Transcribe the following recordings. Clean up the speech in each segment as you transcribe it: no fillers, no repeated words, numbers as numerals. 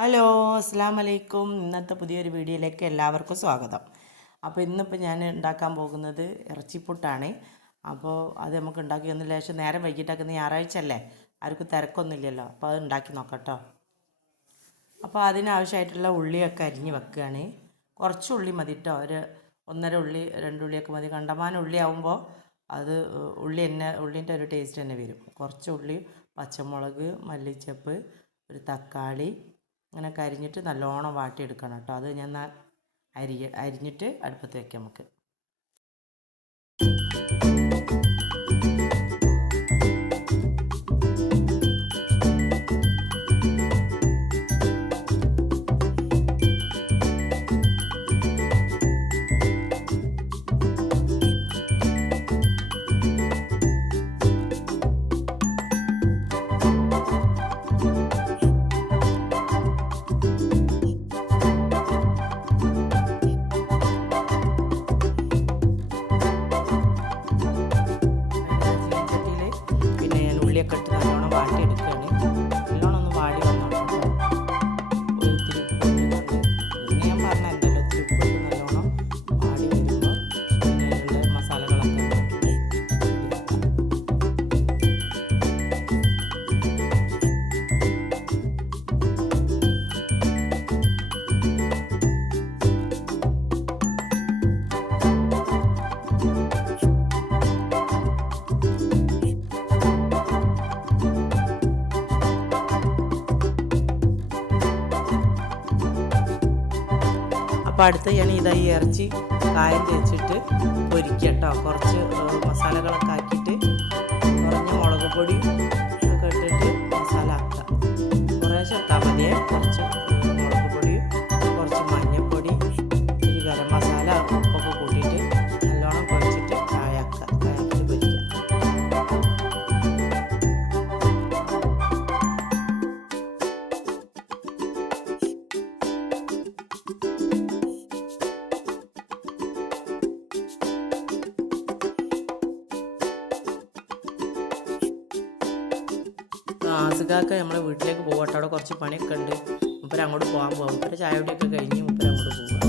Hello, അസ്സാം വലൈക്കും. ഇന്നത്തെ പുതിയൊരു വീഡിയോയിലേക്ക് എല്ലാവർക്കും സ്വാഗതം. അപ്പോൾ ഇന്നിപ്പോൾ ഞാൻ ഉണ്ടാക്കാൻ പോകുന്നത് ഇറച്ചിപ്പുട്ടാണ്. അപ്പോൾ അത് നമുക്ക് ഉണ്ടാക്കി ഒന്ന് ലേശം നേരം വൈകിട്ടാക്കുന്ന ഞായറാഴ്ച അല്ലേ, ആർക്കും തിരക്കൊന്നുമില്ലല്ലോ. അപ്പോൾ അത് ഉണ്ടാക്കി നോക്കാം കേട്ടോ. അപ്പോൾ അതിനാവശ്യമായിട്ടുള്ള ഉള്ളിയൊക്കെ അരിഞ്ഞ് വെക്കുകയാണ്. കുറച്ച് ഉള്ളി മതി കേട്ടോ, ഒരു 1.5 ഉള്ളി 2 ഉള്ളിയൊക്കെ മതി. കണ്ടമാനം ഉള്ളി ആകുമ്പോൾ അത് ഉള്ളിൻ്റെ ഒരു ടേസ്റ്റ് തന്നെ വരും. കുറച്ച് ഉള്ളി, പച്ചമുളക്, മല്ലിച്ചപ്പ്, ഒരു തക്കാളി അങ്ങനെ അരിഞ്ഞിട്ട് നല്ലോണം വാട്ടിയെടുക്കണം കേട്ടോ. അത് ഞാൻ അരിഞ്ഞിട്ട് അടുപ്പത്ത് വയ്ക്കാം നമുക്ക്. ഉള്ളിയൊക്കെ ഇട്ട് നല്ലോണം വാട്ടിയെടുക്കുകയാണ്. നല്ലോണം ഒന്ന് വാടി വന്നോട്ടോ. ഒത്തിരി പിന്നെ ഞാൻ പറഞ്ഞല്ലോ, ഒത്തിരി ഉപ്പിട്ട് നല്ലോണം വാടി വരുമ്പോൾ അതിനുള്ള മസാലകളൊക്കെ അപ്പോൾ അടുത്ത് ഞാൻ ഈ ഇറച്ചി കായം തേച്ചിട്ട് പൊരിക്കുക കേട്ടോ. കുറച്ച് മസാലകളൊക്കെ ആക്കിയിട്ട് കുറഞ്ഞ മുളക് പൊടി ഒക്കെ ഇട്ടിട്ട് മസാല ആക്കുക. കുറേശ്ശെ ഇട്ടാൽ മതിയേ. കുറച്ച് മുളക് പൊടിയും കുറച്ച് മഞ്ഞൾപ്പൊടി, ഒരു ഗരം മസാല, ഉപ്പൊക്കെ കൂട്ടിയിട്ട് നല്ലോണം കുഴച്ചിട്ട് കായാക്കുക. കായാക്കിയിട്ട് പൊരിക്കുക. ആസുകാക്ക നമ്മളെ വീട്ടിലേക്ക് പോകട്ടെ. അവിടെ കുറച്ച് പണിയൊക്കെ ഉണ്ട്. മുപ്പര് അങ്ങോട്ട് പോകാൻ പോകും. മുപ്പര് ചായ കുടിയൊക്കെ കഴിഞ്ഞ് മുപ്പര് അങ്ങോട്ട് പോവുക.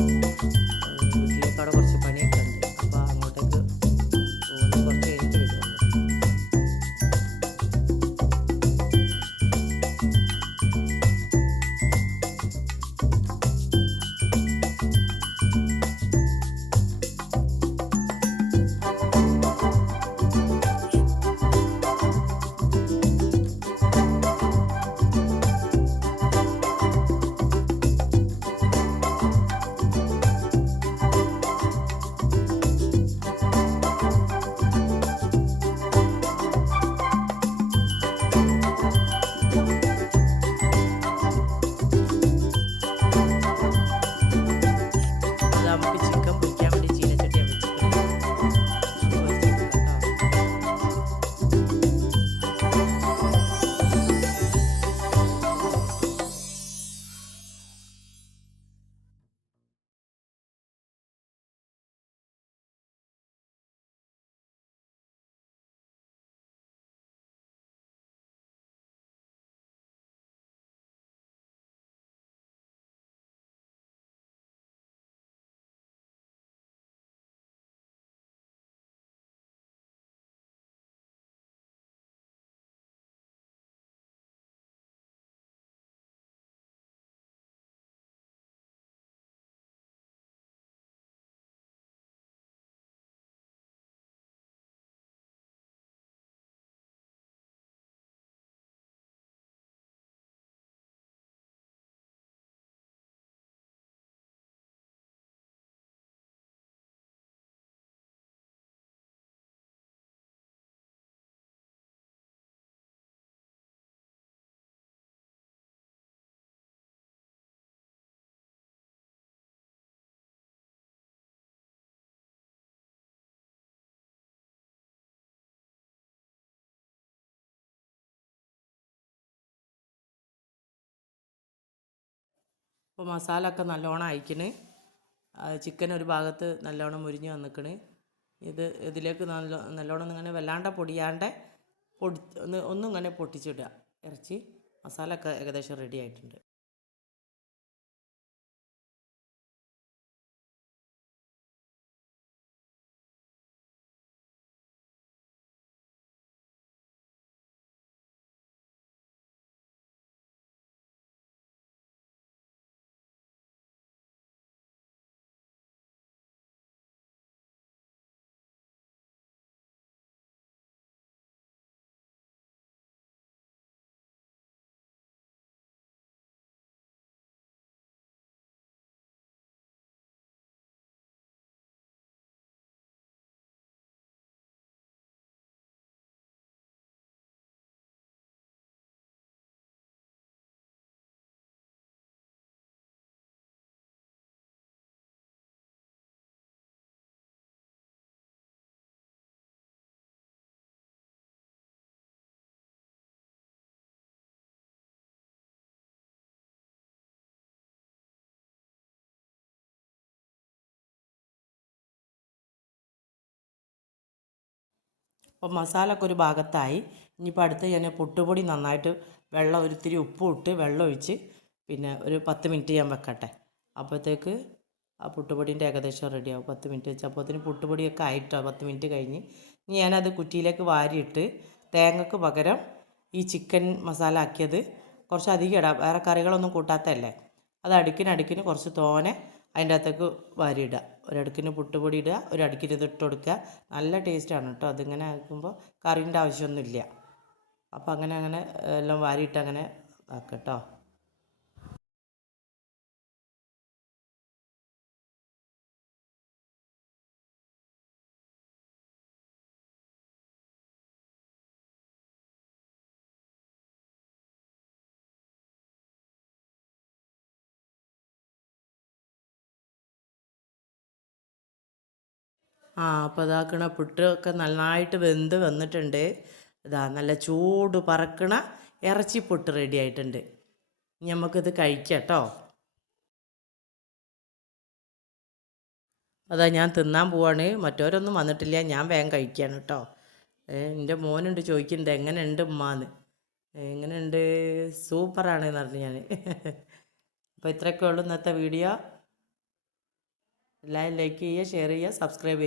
വീട്ടിലേക്ക് അവിടെ കുറച്ച് പണിയൊക്കെ ഉണ്ട്. അപ്പോൾ അങ്ങോട്ടേക്ക് പോകുന്നത് കുറച്ച് കഴിഞ്ഞിട്ട് വരുള്ളൂ. നമുക്ക് ചിക്കൻ പൊരിക്കാൻ വേണ്ടി ചീനച്ചട്ടി വെച്ചിട്ടുണ്ട്. ഇപ്പോൾ മസാല ഒക്കെ നല്ലോണം അയക്കണ്. ചിക്കൻ ഒരു ഭാഗത്ത് നല്ലോണം മുരിഞ്ഞ് വന്നിക്കണ്. ഇതിലേക്ക് നല്ലോണം ഇങ്ങനെ വല്ലാണ്ട് പൊടിയാണ്ട് ഒന്നും ഇങ്ങനെ പൊട്ടിച്ചിടുക. ഇറച്ചി മസാല ഒക്കെ ഏകദേശം റെഡി ആയിട്ടുണ്ട്. അപ്പോൾ മസാല ഒക്കെ ഒരു ഭാഗത്തായി. ഇനിയിപ്പോൾ അടുത്ത് ഞാൻ പുട്ടുപൊടി നന്നായിട്ട് വെള്ളം ഒരിത്തിരി ഉപ്പും ഇട്ട് വെള്ളം ഒഴിച്ച് പിന്നെ ഒരു 10 മിനിറ്റ് ഞാൻ വെക്കട്ടെ. അപ്പോഴത്തേക്ക് ആ പുട്ടുപൊടിൻ്റെ ഏകദേശം റെഡിയാവും. 10 മിനിറ്റ് വെച്ച് അപ്പോഴത്തേന് പുട്ടുപൊടിയൊക്കെ ആയിട്ടോ 10 മിനിറ്റ് കഴിഞ്ഞ്. ഇനി ഞാനത് കുറ്റിയിലേക്ക് വാരിയിട്ട് തേങ്ങക്ക് പകരം ഈ ചിക്കൻ മസാല ആക്കിയത് കുറച്ച് അധികം ഇടാം. വേറെ കറികളൊന്നും കൂട്ടാത്തതല്ലേ. അത് അടുക്കിന് കുറച്ച് തോനെ അതിൻ്റെ അകത്തേക്ക് വാരിയിടുക. ഒരടുക്കിന് പുട്ടുപൊടി ഇടുക, ഒരടുക്കിന് ഇതിട്ട് കൊടുക്കുക. നല്ല ടേസ്റ്റാണ് കേട്ടോ. അതിങ്ങനെ ആക്കുമ്പോൾ കറീൻ്റെ ആവശ്യമൊന്നുമില്ല. അപ്പോൾ അങ്ങനെ എല്ലാം വാരിയിട്ട് അങ്ങനെ ആക്കുക കേട്ടോ. അപ്പോൾ ഇതാക്കണ പുട്ടൊക്കെ നന്നായിട്ട് വെന്ത് വന്നിട്ടുണ്ട്. ഇതാ നല്ല ചൂട് പറക്കണ ഇറച്ചിപ്പുട്ട് റെഡി ആയിട്ടുണ്ട്. ഇനി നമുക്കിത് കഴിക്കാം കേട്ടോ. അതാ ഞാൻ തിന്നാൻ പോവാണ്. മറ്റവരൊന്നും വന്നിട്ടില്ല. ഞാൻ വേഗം കഴിക്കുകയാണ് കേട്ടോ. എൻ്റെ മോനുണ്ട് ചോദിക്കുന്നുണ്ട് എങ്ങനെയുണ്ട് ഉമ്മാന്ന്. എങ്ങനെയുണ്ട്, സൂപ്പറാണെന്ന് പറഞ്ഞു ഞാൻ. അപ്പോൾ ഇത്രയൊക്കെ ഉള്ളൂ ഇന്നത്തെ വീഡിയോ. എല്ലാവരും ലൈക്ക് ചെയ്യുക, ഷെയർ ചെയ്യുക, സബ്സ്ക്രൈബ് ചെയ്യുക.